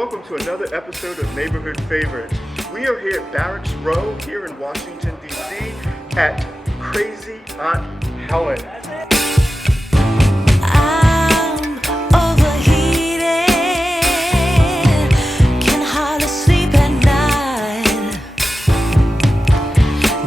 welcome to another episode of Neighborhood Favorites. We are here at Barracks Row here in Washington, D.C. at Crazy Aunt Helen. I'm overheated, can hardly sleep at night,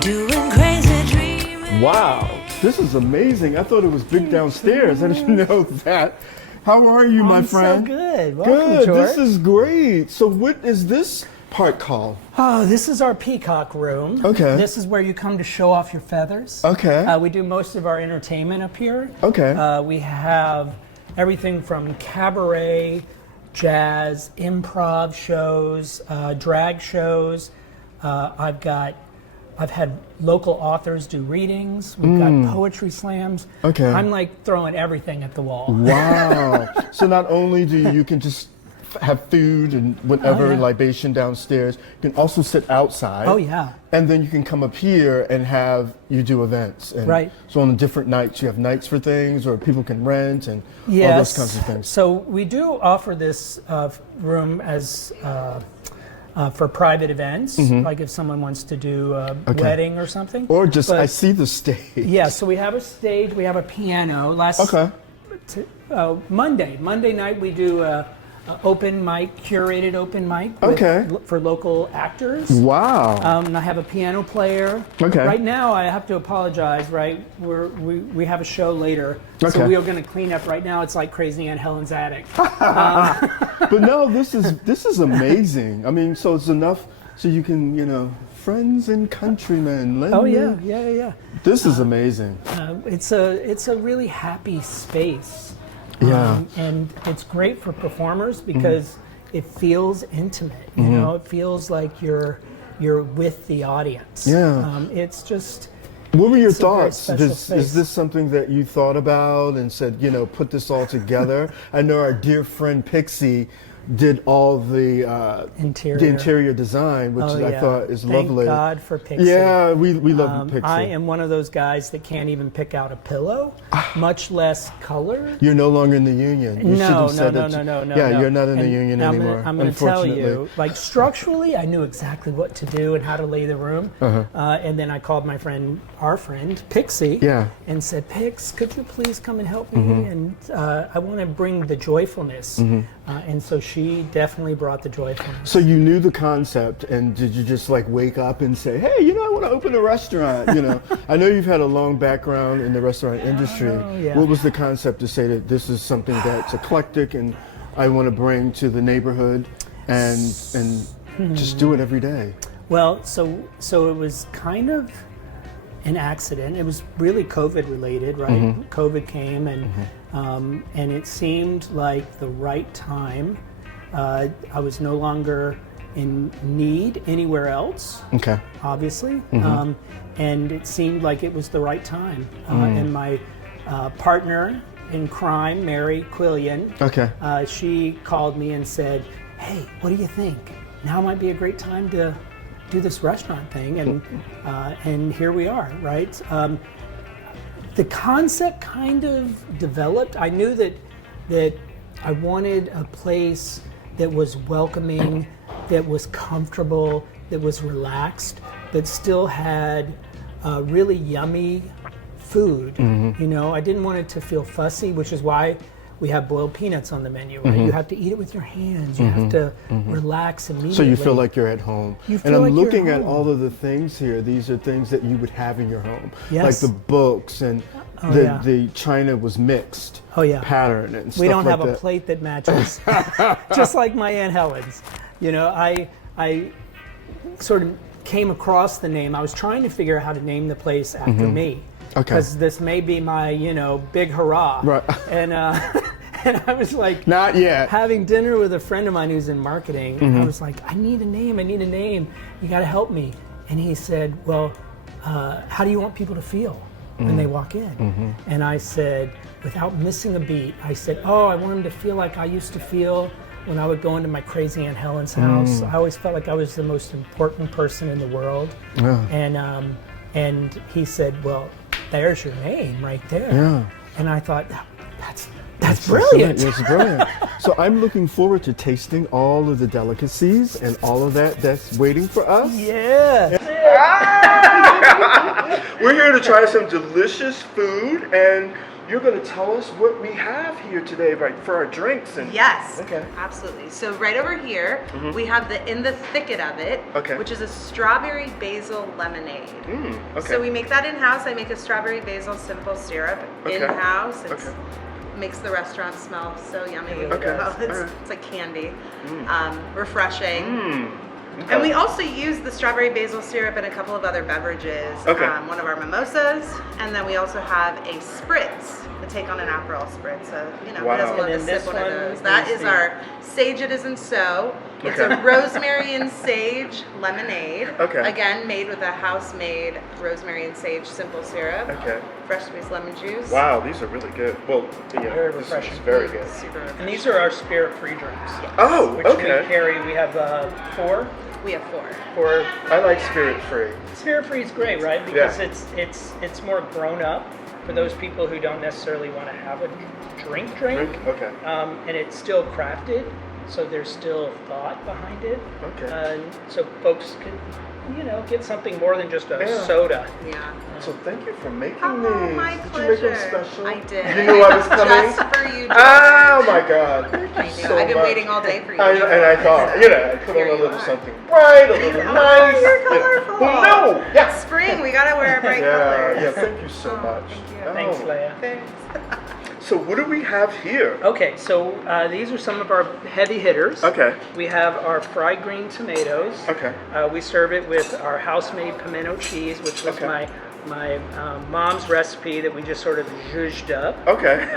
doing crazy dreaming. Wow, this is amazing. I thought it was big downstairs. I didn't know that. How are you, my friend? So good. Welcome, Good. George. This is great. So what is this part called? Oh, this is our peacock room. Okay. This is where you come to show off your feathers. Okay. We do most of our entertainment up here. Okay. We have everything from cabaret, jazz, improv shows, drag shows. I've had local authors do readings. We've got poetry slams. Okay. I'm like throwing everything at the wall. Wow. So not only do you can just have food and whatever Oh, yeah. libation downstairs, you can also sit outside. Oh, yeah. And then you can come up here and you do events. And Right. So on different nights, you have nights for things, or people can rent and all Yes. those kinds of things. So we do offer this room as for private events, like if someone wants to do a wedding or something. Or just, But- I see the stage. Yeah, so we have a stage, we have a piano. Monday night we do a open mic, curated open mic for local actors. Wow. And I have a piano player. Okay. Right now, I have to apologize. Right, we have a show later, Okay. so we are going to clean up. Right now, it's like Crazy Aunt Helen's attic. But no, this is amazing. I mean, so it's enough so you can, friends and countrymen. lend Oh me- yeah. This is amazing. It's a really happy space. Yeah. And it's great for performers because it feels intimate. It feels like you're with the audience. Yeah. It's just. What were your It's a very thoughts? special Is space. this something that you thought about and said, put this all together? I know our dear friend Pixie did all the interior design, which Oh, I yeah. thought is Thank lovely. God for Pixie. Yeah, we love Pixie. I am one of those guys that can't even pick out a pillow, much less color. You're no longer in the union. You should No. have said that. Yeah, no. you're not in the And union I'm anymore. I'm going to tell unfortunately. you, like structurally, I knew exactly what to do and how to lay the room. And then I called our friend Pixie, Yeah. and said, "Pix, could you please come and help me? And I want to bring the joyfulness." And so she definitely brought the joyfulness. So you knew the concept, and did you just like wake up and say, "Hey, I want to open a restaurant"? I know you've had a long background in the restaurant industry. yeah. What was the concept to say that this is something that's eclectic and I want to bring to the neighborhood and just do it every day? Well, so it was kind of an accident. It was really COVID related, right? COVID came and it seemed like the right time. I was no longer in need anywhere else, Okay. obviously, and it seemed like it was the right time. And my partner in crime, Mary Quillian, Okay. she called me and said, "Hey, what do you think? Now might be a great time to do this restaurant thing," and here we are, right? The concept kind of developed. I knew that I wanted a place that was welcoming, that was comfortable, that was relaxed, but still had really yummy food. I didn't want it to feel fussy, which is why we have boiled peanuts on the menu. Right? You have to eat it with your hands. You have to relax immediately. So you feel like you're at home. You And feel I'm like you're looking at at home. all of the things here. These are things that you would have in your home. Yes. Like the books and yeah. the china was mixed. Oh, yeah. Pattern and stuff We don't like have a that. plate that matches, just like my Aunt Helen's. I sort of came across the name. I was trying to figure out how to name the place after me. Okay. Because this may be my, big hurrah. Right. And and I was like, Not yet. having dinner with a friend of mine who's in marketing. And I was like, I need a name. You got to help me. And he said, well, how do you want people to feel when they walk in? And I said, without missing a beat, I said, I want them to feel like I used to feel when I would go into my Crazy Aunt Helen's house. I always felt like I was the most important person in the world. Yeah. And he said, well, there's your name right there. Yeah. And I thought, that's That's brilliant. It's brilliant. So I'm looking forward to tasting all of the delicacies and all of that's waiting for us. Yeah. We're here to try some delicious food, and you're going to tell us what we have here today, right, for our drinks. And Yes, Okay. absolutely. So right over here, we have the in the thicket of it, Okay. which is a strawberry basil lemonade. Okay. So we make that in-house. I make a strawberry basil simple syrup Okay. in-house. It Okay. makes the restaurant smell so yummy. Okay. It's, it's like candy, refreshing. Okay. And we also use the strawberry basil syrup in a couple of other beverages. Okay. One of our mimosas, and then we also have a spritz, a take on an Aperol spritz. So, you know, Wow. who doesn't love And to then sip this one of one those? That is is the- our Sage It Isn't So. It's Okay. a rosemary and sage lemonade. Okay. Again, made with a house-made rosemary and sage simple syrup. Okay. Fresh squeezed lemon juice. Wow, these are really good. Well, yeah, Very this refreshing. is very good. Super. And these are our spirit-free drinks, Oh, which okay. we carry. We have 4. We have 4. For I like spirit free. spirit-free is great, right? Because Yeah. it's more grown up for those people who don't necessarily want to have a drink. Okay. And it's still crafted, so there's still thought behind it. Okay. So folks can, get something more than just a Yeah. soda. Yeah. So thank you for making Oh, these. my did pleasure. you make them special? I did. You knew I was coming? Just for you, George. Oh my God. Thank you I know. so I've been much. waiting all day for you. And I thought, So, I put here on a you little are. something bright, a little nice. You're you know. colorful. No, yeah. Spring, we gotta wear bright Yeah, colors. yeah, thank you so Oh, much. thank you. Oh. Thanks, Leia. Thanks. So what do we have here? Okay, so these are some of our heavy hitters. Okay. We have our fried green tomatoes. Okay. We serve it with our house-made pimento cheese, which was Okay. my mom's recipe that we just sort of zhuzhed up. Okay.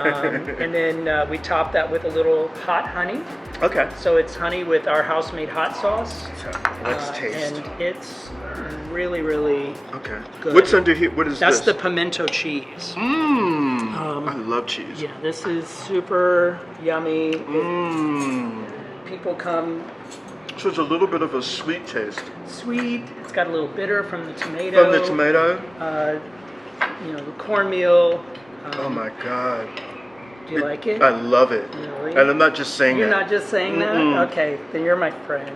And then we top that with a little hot honey. Okay. So it's honey with our house-made hot sauce. So let's taste. And it's really, really Okay. good. What's under here? What is That's this? the pimento cheese. I love cheese. Yeah, this is super yummy. People come So it's a little bit of a sweet taste sweet. It's got a little bitter from the tomato. from the tomato. The cornmeal. Oh my God. Do you like it? I love it. Really? And I'm not just saying You're it. not just saying that? Okay, then you're my friend.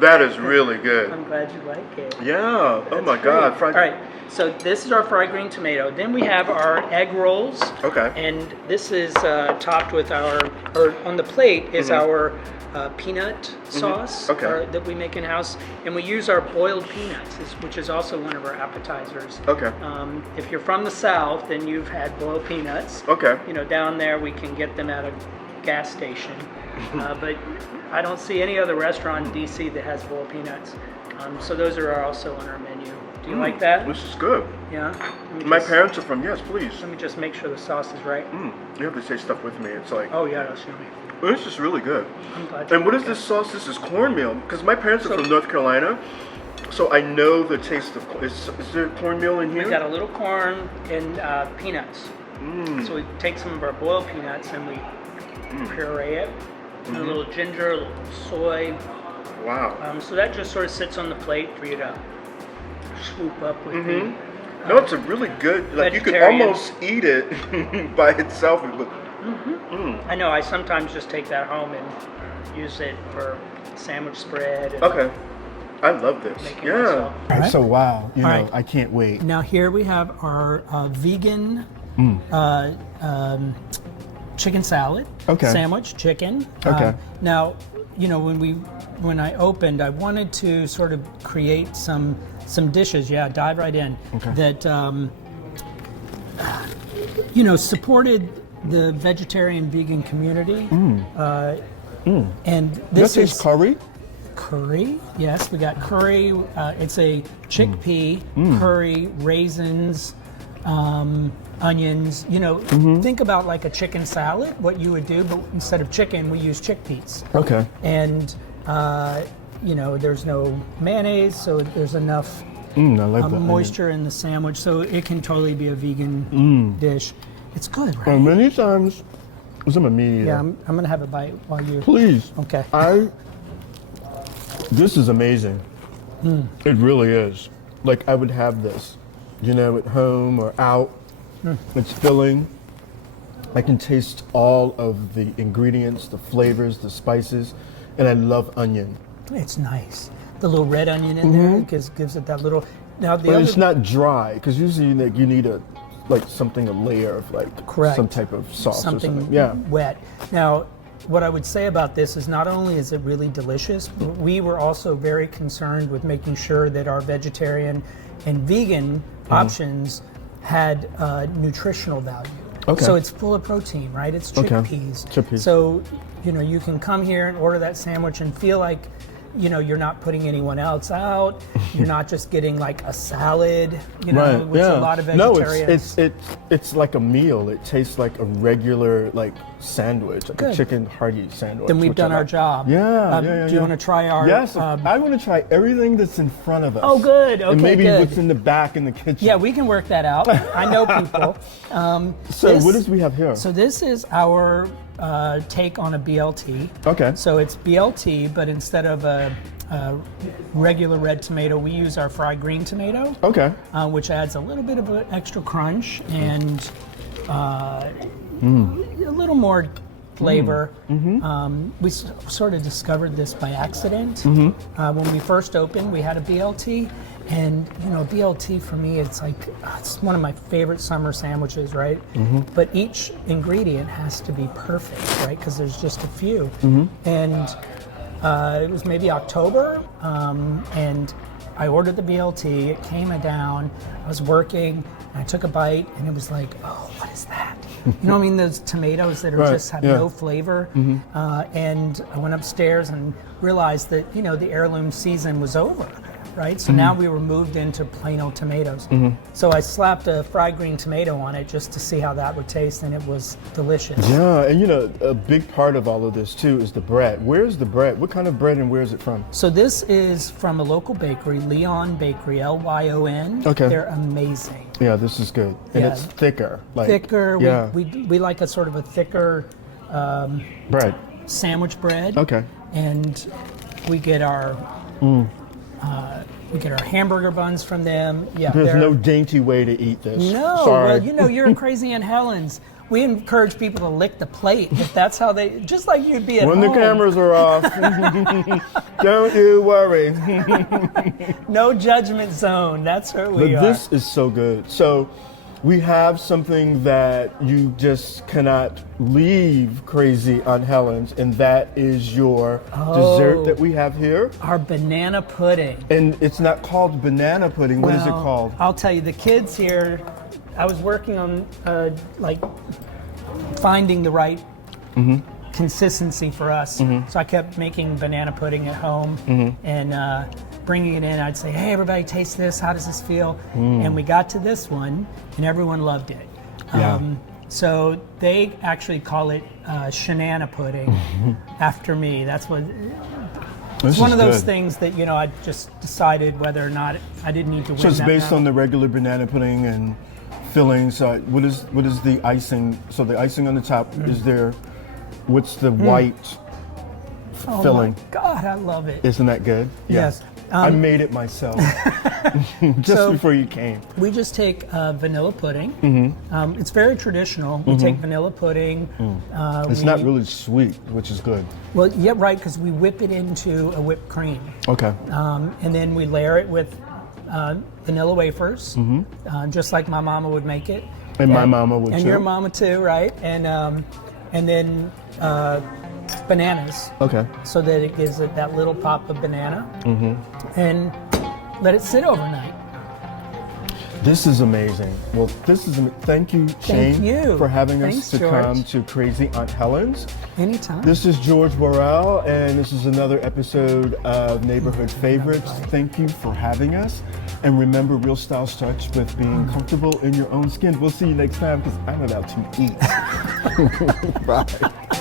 That is really good. I'm glad you like it. Yeah. Oh That's my great. God. Fried. All right, so this is our fried green tomato. Then we have our egg rolls. Okay. And this is topped with on the plate is our peanut sauce Okay. that we make in-house. And we use our boiled peanuts, which is also one of our appetizers. Okay. If you're from the South, then you've had boiled peanuts. Okay. Down there we can get them at a gas station. But I don't see any other restaurant in DC that has boiled peanuts. So those are also on our menu. Do you like that? This is good. Yeah? Let me My just- parents are from. Yes, please. Let me just make sure the sauce is right. You have to say stuff with me. It's like, Oh yeah, that's yummy. this is really good. I'm glad you And what is like this sauce? This is cornmeal. Because my parents are So- from North Carolina, so I know the taste of. Is there cornmeal in it. here? We got a little corn and peanuts. So we take some of our boiled peanuts and we puree it. And a little ginger, a little soy. Wow. So that just sort of sits on the plate for you to swoop up with. No, it's a really good. Like you could vegetarian. almost eat it by itself. But I know. I sometimes just take that home and use it for sandwich spread. And okay, I love this. Making Yeah. myself. Right. So wow, All right. I can't wait. Now here we have our vegan chicken salad Okay. sandwich chicken. Okay. Now, when I opened, I wanted to sort of create some dishes. Yeah, dive right in. Okay. That supported the vegetarian vegan community. And this This is curry. curry. Yes, we got curry. It's a chickpea curry, raisins, onions. Think about like a chicken salad, what you would do, but instead of chicken, we use chickpeas. Okay. And there's no mayonnaise, so there's enough I like that. moisture in the sandwich, so it can totally be a vegan dish. It's good, right? Many times, I'm a meat eater. Yeah, I'm gonna have a bite while you. Please. Okay. This is amazing. It really is. Like I would have this, at home or out. It's filling. I can taste all of the ingredients, the flavors, the spices, and I love onion. It's nice. The little red onion in there gives it that little. Now the But other, it's not dry, because usually you need a layer of Correct. some type of sauce or something something. Yeah. wet. Now, what I would say about this is not only is it really delicious, but we were also very concerned with making sure that our vegetarian and vegan options had nutritional value. Okay. So it's full of protein, right? It's chickpeas. Chickpeas. So, you can come here and order that sandwich and feel like, you're not putting anyone else out. You're not just getting like a salad, which a lot of vegetarians. No, it's like a meal. It tastes like a regular sandwich, like a chicken Hearty sandwich. Then we've which done I our like. job. Yeah. Do you want to try our? Yes, I want to try everything that's in front of us. Oh, good. Okay, and maybe good. what's in the back in the kitchen. Yeah, we can work that out. I know people. So what does we have here? So this is our take on a BLT. Okay. So it's BLT, but instead of a regular red tomato, we use our fried green tomato. Okay. Which adds a little bit of an extra crunch and a little more flavor. We sort of discovered this by accident. When we first opened, we had a BLT, and BLT for me, it's one of my favorite summer sandwiches, right? But each ingredient has to be perfect, right? Because there's just a few. And it was maybe October, and I ordered the BLT. It came down. I was working, and I took a bite, and it was like, oh, what is that? Those tomatoes that are just have no flavor. And I went upstairs and realized that the heirloom season was over. Right, so now we were moved into plain old tomatoes. So I slapped a fried green tomato on it just to see how that would taste, and it was delicious. Yeah, and a big part of all of this too is the bread. Where's the bread? What kind of bread and where is it from? So this is from a local bakery, Lyon Bakery, Lyon. Okay. They're amazing. Yeah, this is good, and Yeah. it's thicker. Thicker. Yeah. We like a sort of a thicker bread. sandwich bread. Okay. And we get our hamburger buns from them. Yeah, There's no dainty way to eat this. No, Sorry. well, you're a crazy Aunt Helen's. We encourage people to lick the plate if that's how they, just like you'd be at when home. the cameras are off, don't you worry. No judgment zone. That's where we But are. this is so good. So we have something that you just cannot leave crazy on Helen's, and that is your dessert that we have here. Our banana pudding. And it's not called banana pudding. What is it called? I'll tell you, the kids here, I was working on finding the right consistency for us. So I kept making banana pudding at home and bringing it in. I'd say, hey, everybody taste this. How does this feel? And we got to this one, and everyone loved it. Yeah. So they actually call it shenana pudding after me. That's what. It's one of those things that I just decided whether or not I didn't need to win. So it's that based battle. on the regular banana pudding and fillings. What is the icing? So the icing on the top is there. What's the white filling? Oh my God, I love it. Isn't that good? Yes. I made it myself just before you came. We just take vanilla pudding. It's very traditional. We take vanilla pudding. It's not really sweet, which is good. Well, yeah, right, because we whip it into a whipped cream. Okay. And then we layer it with vanilla wafers, just like my mama would make it. And my mama would and too. your mama too, right? And then bananas. Okay. So that it gives it that little pop of banana. And let it sit overnight. This is amazing. Well, thank you, Shane, you. for having Thanks, us to George. come to Crazy Aunt Helen's. Anytime. This is George Worrell, and this is another episode of Neighborhood Favorites. Thank you for having us. And remember, real style starts with being comfortable in your own skin. We'll see you next time, because I'm about to eat. Bye.